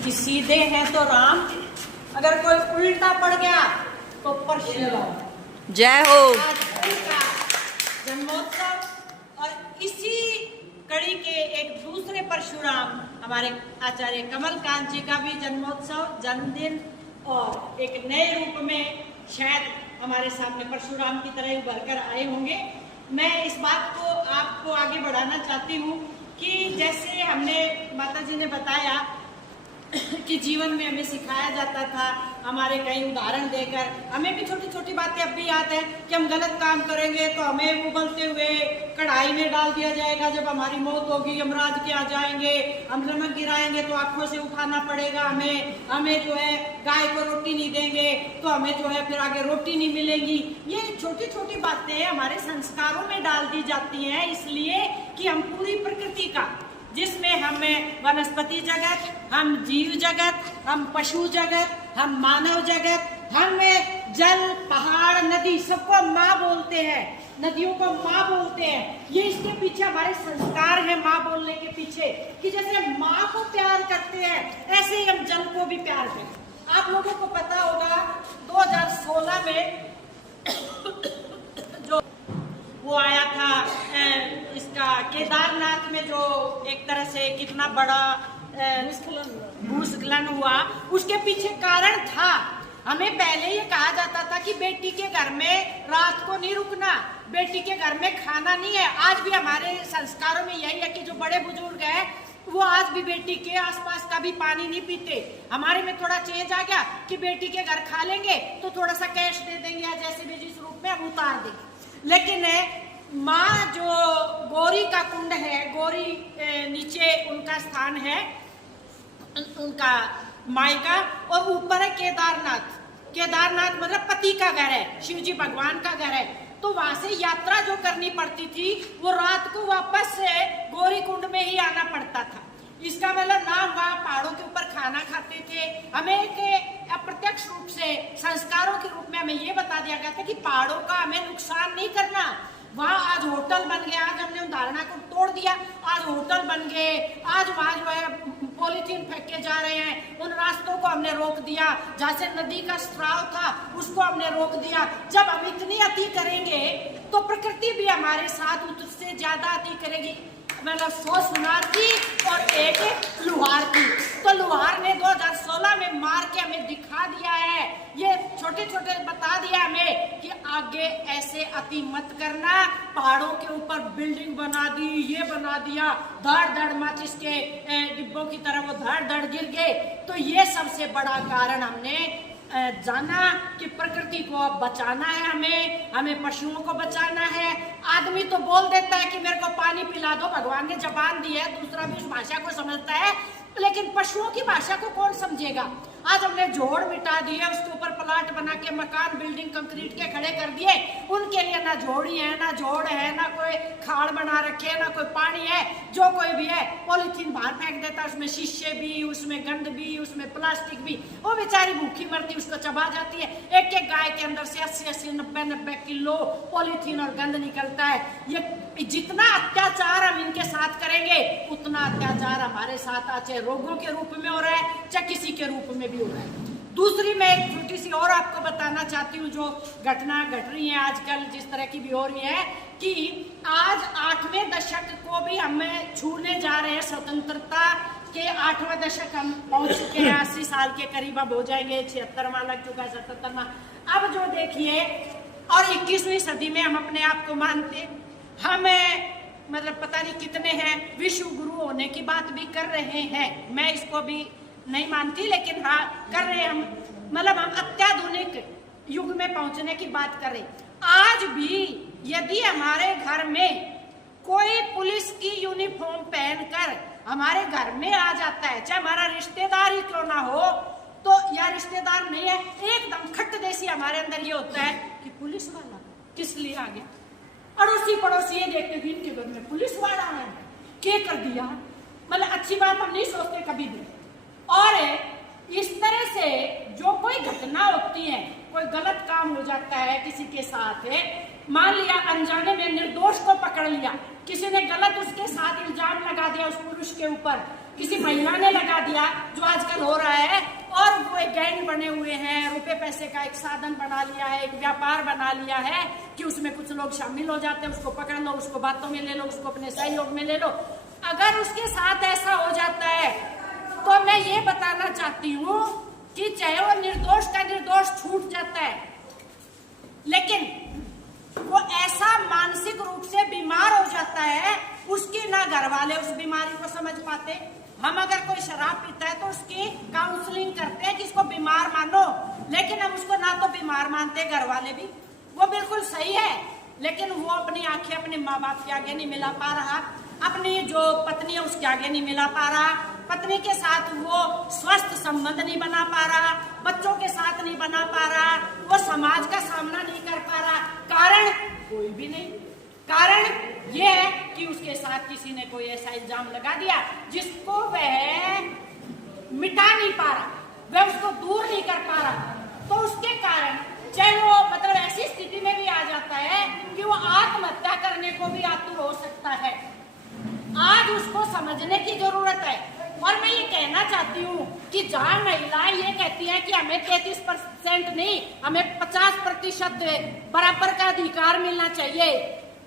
कि सीधे हैं तो राम, अगर कोई उल्टा पड़ गया तो परशुराम। जय हो। आज का जन्मोत्सव और इसी कड़ी के एक दूसरे परशुराम हमारे आचार्य कमलकांत जी का भी जन्मोत्सव, जन्मदिन, और एक नए रूप में शायद हमारे सामने परशुराम की तरह उभर कर आए होंगे। मैं इस बात को आपको आगे बढ़ाना चाहती हूँ कि जैसे हमने माता जी ने बताया कि जीवन में हमें सिखाया जाता था, हमारे कई उदाहरण देकर हमें भी छोटी छोटी बातें अब भी याद है कि हम गलत काम करेंगे तो हमें उबलते हुए कढ़ाई में डाल दिया जाएगा, जब हमारी मौत होगी यमराज के आ जाएंगे, हम नमक गिराएंगे तो आंखों से उठाना पड़ेगा हमें जो है गाय को रोटी नहीं देंगे तो हमें जो है फिर आगे रोटी नहीं मिलेगी। ये छोटी छोटी बातें हमारे संस्कारों में डाल दी जाती हैं, इसलिए कि हम पूरी प्रकृति का, जिसमें हमें वनस्पति जगत, हम जीव जगत, हम पशु जगत, हम मानव जगत, हमें जल, पहाड़, नदी, सबको माँ बोलते हैं, नदियों को माँ बोलते हैं। ये इसके पीछे हमारे संस्कार है माँ बोलने के पीछे, कि जैसे माँ को प्यार करते हैं ऐसे ही हम जल को भी प्यार करें। आप लोगों को पता होगा 2016 में जो वो आया था इसका केदारनाथ में, जो एक तरह से कितना बड़ा भूस्खलन हुआ, उसके पीछे कारण था। हमें पहले ये कहा जाता था कि बेटी के घर में रात को नहीं रुकना, बेटी के घर में खाना नहीं है। आज भी हमारे संस्कारों में यही है कि जो बड़े बुजुर्ग हैं वो आज भी बेटी के आसपास का भी पानी नहीं पीते। हमारे में थोड़ा चेंज आ गया कि बेटी के घर खा लेंगे तो थोड़ा सा कैश दे देंगे या जैसे भी जिस रूप में हम उतार देंगे। लेकिन माँ जो गौरी का कुंड है, गौरी नीचे उनका स्थान है, उनका मायका, और ऊपर है केदारनाथ। केदारनाथ मतलब पति का घर है, शिव जी भगवान का घर है। तो वहां से यात्रा जो करनी पड़ती थी वो रात को वापस से गौरी कुंड में ही आना पड़ता था। इसका मतलब ना वहाँ पहाड़ों के ऊपर खाना खाते थे। हमें एक अप्रत्यक्ष रूप से संस्कारों के रूप में हमें ये बता दिया गया था कि पहाड़ों का हमें नुकसान नहीं करना। वहाँ आज होटल बन गए, आज हमने उन धारणा को तोड़ दिया, आज होटल बन गए, आज वहाँ जो है पॉलीथीन फेंके जा रहे हैं, उन रास्तों को हमने रोक दिया, जहाँ से नदी का स्त्राव था उसको हमने रोक दिया। जब हम इतनी अति करेंगे तो प्रकृति भी हमारे साथ उससे ज्यादा अति करेगी। मतलब 100 सुनार की और एक लुहार की। तो लुहार ने 2016 में मार के हमें दिखा दिया है, ये छोटे छोटे बता दिया हमें कि आगे ऐसे अति मत करना। पहाड़ों के ऊपर बिल्डिंग बना दी, ये बना दिया, धड़ धड़ माचिस के डिब्बों की तरह वो धड़ धड़ गिर गए। तो ये सबसे बड़ा कारण हमने जाना कि प्रकृति को अब बचाना है, हमें पशुओं को बचाना है। आदमी तो बोल देता है कि मेरे को पानी पिला दो, भगवान ने जबान दी है, दूसरा भी उस भाषा को समझता है, लेकिन पशुओं की भाषा को कौन समझेगा। आज हमने जोड़ मिटा दिए, उसके ऊपर प्लाट बना के मकान, बिल्डिंग कंक्रीट के खड़े कर दिए। उनके लिए ना जोड़ी है, ना जोड़ है, ना कोई खाड़ बना रखे, ना कोई पानी है। जो कोई भी है पॉलीथीन बाहर फेंक देता, उसमें शीशे भी, उसमें गंद भी, उसमें प्लास्टिक भी। वो बेचारी भूखी मरती, उसको चबा जाती है। एक एक गाय के अंदर से 80-80, 90-90 किलो पॉलीथीन और गंद निकलता है। ये जितना अत्याचार हम इनके साथ करेंगे उतना अत्याचार हमारे साथ आज रोगों के रूप में हो रहा है, चाहे किसी के रूप में भी हो रहा है। दूसरी मैं एक छोटी सी और आपको बताना चाहती हूँ, जो घटना घट रही है आजकल, जिस तरह की भी हो रही है, कि आज 8वें दशक को भी हमें छूने जा रहे हैं। स्वतंत्रता के 8वां दशक हम पहुंच चुके हैं, 80 साल के करीब अब हो जाएंगे, 76वां लग चुका है, 77वां। अब जो देखिए, और 21वीं सदी में हम अपने आप को मानते, हमें मतलब पता नहीं कितने हैं, विश्व गुरु होने की बात भी कर रहे हैं। मैं इसको भी नहीं मानती, लेकिन हाँ कर रहे हैं हम, मतलब हम अत्याधुनिक युग में पहुंचने की बात कर रहे हैं। आज भी यदि हमारे घर में कोई पुलिस की यूनिफॉर्म पहनकर हमारे घर में आ जाता है, चाहे हमारा रिश्तेदार ही क्यों ना हो, तो या रिश्तेदार नहीं है, एकदम खट्ट देसी हमारे अंदर ये होता है कि पुलिस वाला किस लिए आ गया। अड़ोसी पड़ोसी ये देखते हैं इनके घर में पुलिस वाला है, क्या कर दिया, मतलब अच्छी बात हम नहीं सोचते कभी भी। और इस तरह से जो कोई घटना होती है, कोई गलत काम हो जाता है किसी के साथ, मान लिया अनजाने में निर्दोष को पकड़ लिया, किसी ने गलत उसके साथ इल्जाम लगा दिया उस पुरुष के ऊपर किसी महिला ने लगा दिया, जो आजकल हो रहा है, और वो एक गैंग बने हुए हैं, रुपए पैसे का एक साधन बना लिया है, एक व्यापार बना लिया है कि उसमें कुछ लोग शामिल हो जाते हैं, उसको पकड़ लो, उसको बातों में ले लो, उसको अपने सहयोग में ले लो। अगर उसके साथ ऐसा हो जाता है तो मैं ये बताना चाहती हूँ कि चाहे वो निर्दोष का निर्दोष छूट जाता है, लेकिन वो ऐसा मानसिक रूप से बीमार हो जाता है, उसकी ना घर वाले उस बीमारी को समझ पाते। हम अगर कोई शराब पीता है तो उसकी काउंसलिंग करते हैं कि इसको बीमार मानो, लेकिन हम उसको ना तो बीमार मानते, घर वाले भी, वो बिल्कुल सही है, लेकिन वो अपनी आंखें अपने माँ बाप के आगे नहीं मिला पा रहा, अपनी जो पत्नी है उसके आगे नहीं मिला पा रहा, पत्नी के साथ वो स्वस्थ संबंध नहीं बना पा रहा, बच्चों के साथ नहीं बना पा रहा, वो समाज का सामना नहीं कर पा रहा। कारण कोई भी नहीं, कारण ये है कि उसके साथ किसी ने कोई ऐसा इल्जाम लगा दिया जिसको वह मिटा नहीं पा रहा, वह उसको दूर नहीं कर पा रहा, तो उसके कारण चाहे वो मतलब ऐसी स्थिति में भी आ जाता है कि वो आत्महत्या करने को भी आतुर हो सकता है। आज उसको समझने की जरूरत है। और मैं ये कहना चाहती हूँ कि जहाँ महिलाएं ये कहती हैं कि हमें 33% नहीं, हमें 50% बराबर का अधिकार मिलना चाहिए,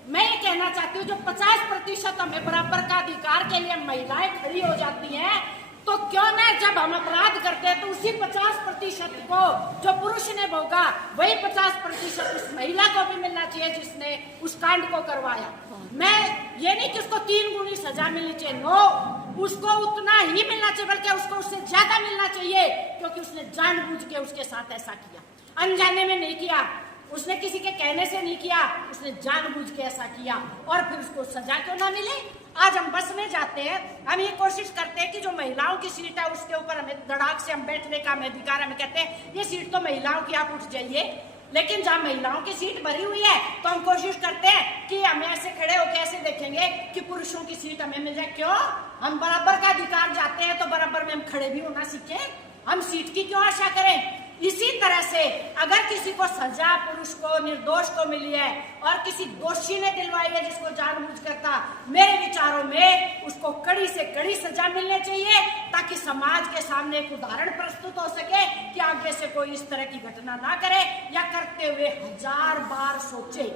मैं ये कहना चाहती हूँ जो 50% हमें बराबर का अधिकार के लिए महिलाएं खड़ी हो जाती हैं, तो क्यों ना जब हम अपराध करते हैं तो उसी 50% को जो पुरुष ने भोगा वही 50% उस महिला को भी मिलना चाहिए जिसने उस कांड को करवाया। मैं ये नहीं कि उसको 3 गुनी सजा मिलनी चाहिए, नो, उसको उतना ही मिलना चाहिए, बल्कि उसको उससे ज्यादा मिलना चाहिए, क्योंकि उसने जानबूझ के उसके साथ ऐसा किया, अनजाने में नहीं किया, उसने किसी के कहने से नहीं किया, उसने जानबूझ के ऐसा किया, और फिर उसको सजा क्यों ना मिले। आज हम बस में जाते हैं, हम ये कोशिश करते हैं कि जो महिलाओं की सीट है उसके ऊपर हमें धड़ाक से हम बैठने का हमें अधिकार, हमें कहते हैं ये सीट तो महिलाओं की, आप उठ जाइए, लेकिन जहाँ महिलाओं की सीट भरी हुई है तो हम कोशिश करते हैं कि हमें ऐसे खड़े होकर ऐसे देखेंगे कि पुरुषों की सीट हमें मिल जाए। क्यों? हम बराबर का अधिकार जाते हैं तो बराबर में हम खड़े भी होना सीखें, हम सीट की क्यों आशा करें। इसी तरह से अगर किसी को सजा पुरुष को, निर्दोष को मिली है और किसी दोषी ने दिलवाई है जिसको जानबूझकर था, मेरे विचारों में उसको कड़ी से कड़ी सजा मिलनी चाहिए, ताकि समाज के सामने एक उदाहरण प्रस्तुत हो सके कि आगे से कोई इस तरह की घटना ना करे, या करते हुए 1000 बार सोचे।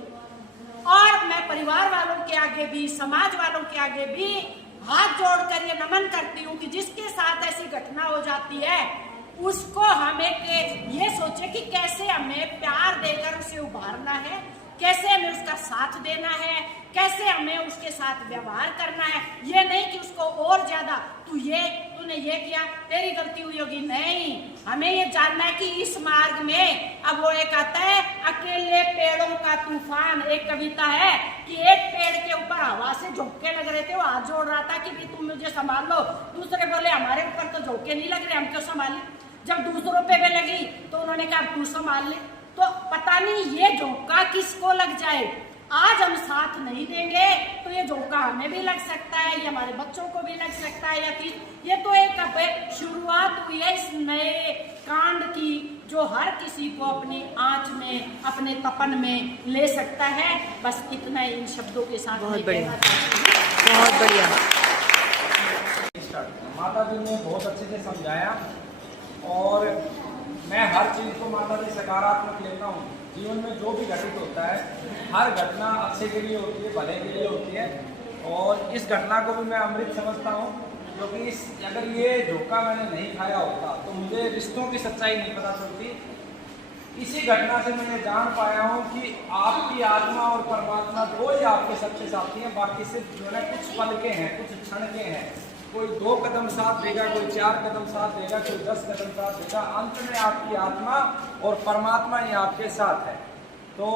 और मैं परिवार वालों के आगे भी, समाज वालों के आगे भी हाथ जोड़कर ये नमन करती हूँ कि जिसके साथ ऐसी घटना हो जाती है उसको हमें ये सोचे कि कैसे हमें प्यार देकर उसे उभारना है, कैसे हमें उसका साथ देना है, कैसे हमें उसके साथ व्यवहार करना है। ये नहीं कि उसको और ज्यादा तूने ये किया, तेरी गलती हुई होगी, नहीं, हमें ये जानना है कि इस मार्ग में, अब वो एक आता है अकेले पेड़ों का तूफान, एक कविता है कि एक पेड़ के ऊपर हवा से झोंके लग रहे थे, वो हाथ जोड़ रहा था कि भाई तुम मुझे संभाल लो, दूसरे बोले हमारे ऊपर तो झोंके नहीं लग रहे, हम क्यों संभालें। जब दूसरों पे भी लगी तो उन्होंने कहा तू संभाल ले। तो पता नहीं ये झोंका किसको लग जाए। आज हम साथ नहीं देंगे तो ये झोंका हमें भी लग सकता है, ये हमारे बच्चों को भी लग सकता है, या फिर ये तो एक शुरुआत हुई है इस नए कांड की, जो हर किसी को अपनी आंच में, अपने तपन में ले सकता है। बस इतना इन शब्दों के साथ बहुत बढ़िया, बहुत बढ़िया। माता जी ने बहुत अच्छे से समझाया और मैं हर चीज़ को माता जी सकारात्मक लेता हूँ। जीवन में जो भी घटित होता है, हर घटना अच्छे के लिए होती है, भले के लिए होती है, और इस घटना को भी मैं अमृत समझता हूँ, क्योंकि अगर ये धोखा मैंने नहीं खाया होता तो मुझे रिश्तों की सच्चाई नहीं पता चलती। इसी घटना से मैंने जान पाया हूँ कि आपकी आत्मा और परमात्मा दो ही आपके सच्चे साथी हैं, बाकी सिर्फ जो है कुछ पल के हैं, कुछ क्षण के हैं। कोई 2 कदम साथ देगा, कोई 4 कदम साथ देगा, कोई 10 कदम साथ देगा, अंत में आपकी आत्मा और परमात्मा ही आपके साथ है। तो